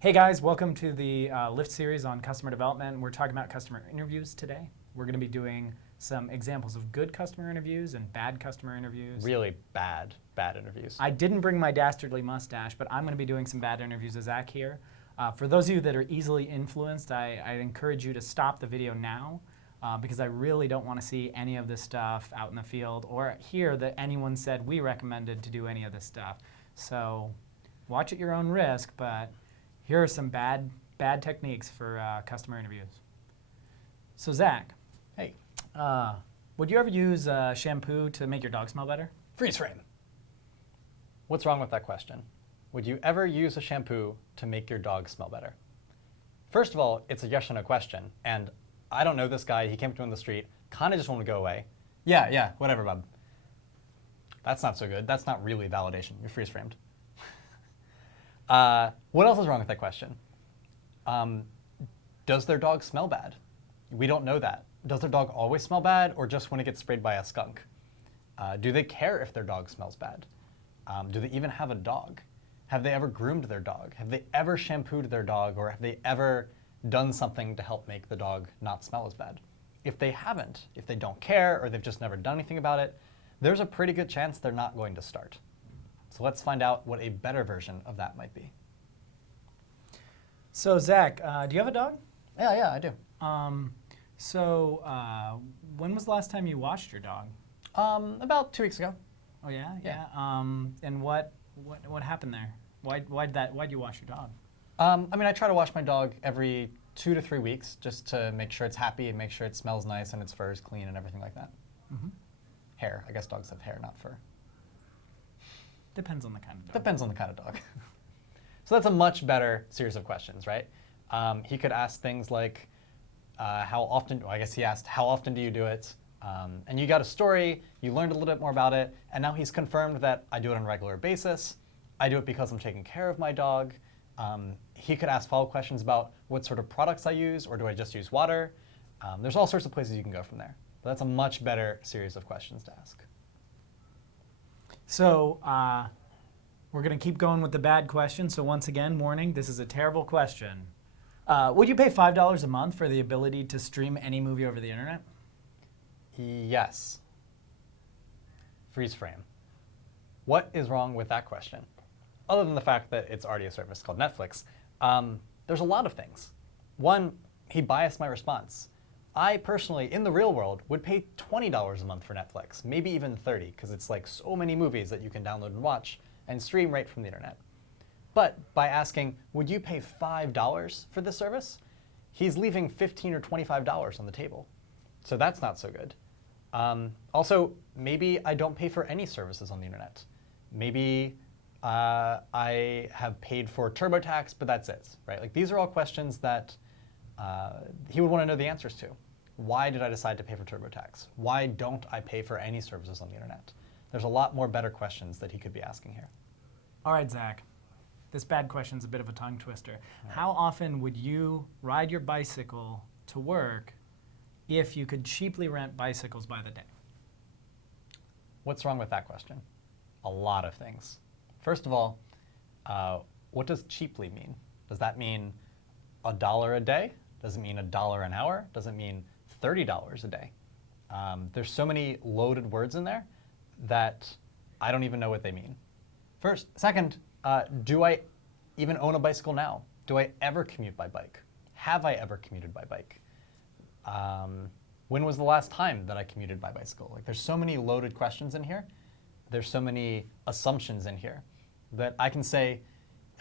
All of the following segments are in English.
Hey guys, welcome to the LIFFFT series on customer development. We're talking about customer interviews today. We're going to be doing some examples of good customer interviews and bad customer interviews. Really bad interviews. I didn't bring my dastardly mustache, but I'm going to be doing some bad interviews with Zac here. For those of you that are easily influenced, I encourage you to stop the video now because I really don't want to see any of this stuff out in the field or hear that anyone said we recommended to do any of this stuff. So watch at your own risk, but here are some bad techniques for customer interviews. So Zac. Hey. Would you ever use shampoo to make your dog smell better? Freeze frame. What's wrong with that question? Would you ever use a shampoo to make your dog smell better? First of all, it's a yes or no question, and I don't know this guy. He came to me on the street, kind of just wanted to go away. Yeah, whatever, bub. That's not so good. That's not really validation. You're freeze framed. What else is wrong with that question? Does their dog smell bad? We don't know that. Does their dog always smell bad or just when it gets sprayed by a skunk? Do they care if their dog smells bad? Do they even have a dog? Have they ever groomed their dog? Have they ever shampooed their dog, or have they ever done something to help make the dog not smell as bad? If they haven't, if they don't care, or they've just never done anything about it, there's a pretty good chance they're not going to start. So let's find out what a better version of that might be. So Zac, do you have a dog? Yeah, I do. When was the last time you washed your dog? About 2 weeks ago. Oh yeah. And what happened there? Why'd you wash your dog? I try to wash my dog every 2 to 3 weeks just to make sure it's happy and make sure it smells nice and its fur is clean and everything like that. Mm-hmm. Hair. I guess dogs have hair, not fur. Depends on the kind of dog. Depends on the kind of dog. So that's a much better series of questions, right? He could ask things like, how often, well, I guess he asked, how often do you do it? And you got a story, you learned a little bit more about it, and now he's confirmed that I do it on a regular basis. I do it because I'm taking care of my dog. He could ask follow-up questions about what sort of products I use, or do I just use water? There's all sorts of places you can go from there. But that's a much better series of questions to ask. So we're going to keep going with the bad question. So once again, warning, this is a terrible question. Would you pay $5 a month for the ability to stream any movie over the internet? Yes. Freeze frame. What is wrong with that question? Other than the fact that it's already a service called Netflix, there's a lot of things. One, he biased my response. I personally, in the real world, would pay $20 a month for Netflix, maybe even $30, because it's like so many movies that you can download and watch and stream right from the internet. But by asking, would you pay $5 for this service? He's leaving $15 or $25 on the table. So that's not so good. Also, maybe I don't pay for any services on the internet. Maybe I have paid for TurboTax, but that's it, right? Like, these are all questions that he would want to know the answers to. Why did I decide to pay for TurboTax? Why don't I pay for any services on the internet? There's a lot more better questions that he could be asking here. All right, Zac. This bad question's a bit of a tongue twister. Right. How often would you ride your bicycle to work if you could cheaply rent bicycles by the day? What's wrong with that question? A lot of things. First of all, what does cheaply mean? Does that mean $1 a day? Does it mean $1 an hour? Does it mean $30 a day? There's so many loaded words in there that I don't even know what they mean. Second, do I even own a bicycle now? Do I ever commute by bike? Have I ever commuted by bike? When was the last time that I commuted by bicycle? Like, there's so many loaded questions in here. There's so many assumptions in here that I can say,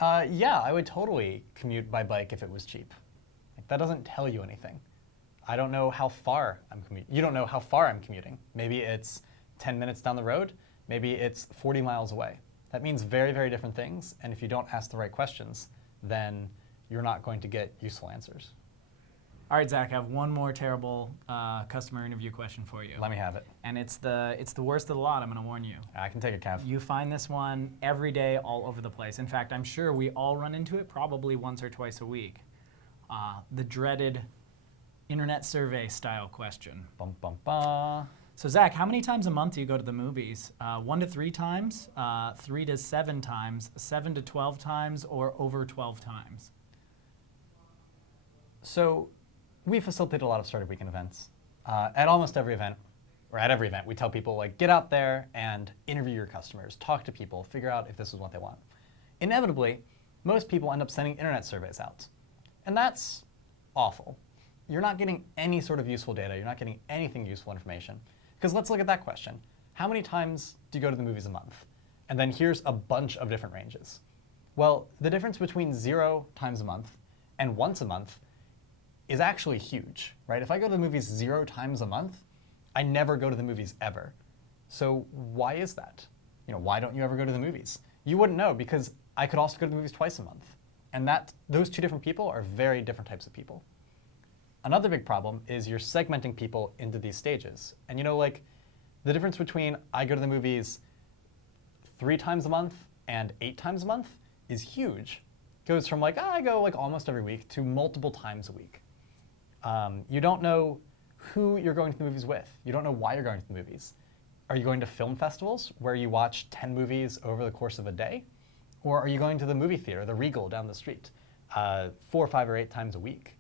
yeah, I would totally commute by bike if it was cheap. Like, that doesn't tell you anything. I don't know how far I'm commuting. You don't know how far I'm commuting. Maybe it's 10 minutes down the road. Maybe it's 40 miles away. That means very, very different things. And if you don't ask the right questions, then you're not going to get useful answers. All right, Zac, I have one more terrible customer interview question for you. Let me have it. And it's the worst of the lot, I'm going to warn you. I can take it, Kav. You find this one every day all over the place. In fact, I'm sure we all run into it probably once or twice a week. The dreaded internet survey style question. Bum, bum, bum. So Zac, how many times a month do you go to the movies? 1 to 3 times, 3 to 7 times, 7 to 12 times, or over 12 times? So we facilitate a lot of Startup Weekend events. At almost every event, or at every event, we tell people, like, get out there and interview your customers, talk to people, figure out if this is what they want. Inevitably, most people end up sending internet surveys out. And that's awful. You're not getting any sort of useful data. You're not getting anything useful information. Because let's look at that question. How many times do you go to the movies a month? And then here's a bunch of different ranges. Well, the difference between 0 times a month and once a month is actually huge, right? If I go to the movies 0 times a month, I never go to the movies ever. So why is that? Why don't you ever go to the movies? You wouldn't know, because I could also go to the movies twice a month. And those two different people are very different types of people. Another big problem is you're segmenting people into these stages. And like the difference between I go to the movies 3 times a month and 8 times a month is huge. It goes from like, I go like almost every week to multiple times a week. You don't know who you're going to the movies with. You don't know why you're going to the movies. Are you going to film festivals where you watch 10 movies over the course of a day? Or are you going to the movie theater, the Regal down the street, 4 or 5 or 8 times a week?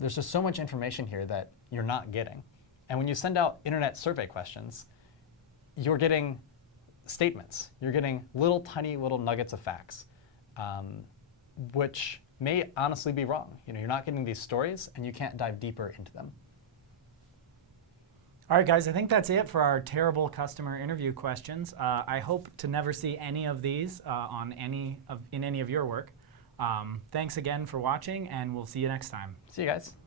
There's just so much information here that you're not getting. And when you send out internet survey questions, you're getting statements. You're getting tiny little nuggets of facts, which may honestly be wrong. You're not getting these stories, and you can't dive deeper into them. All right, guys, I think that's it for our terrible customer interview questions. I hope to never see any of these in any of your work. Thanks again for watching, and we'll see you next time. See you guys.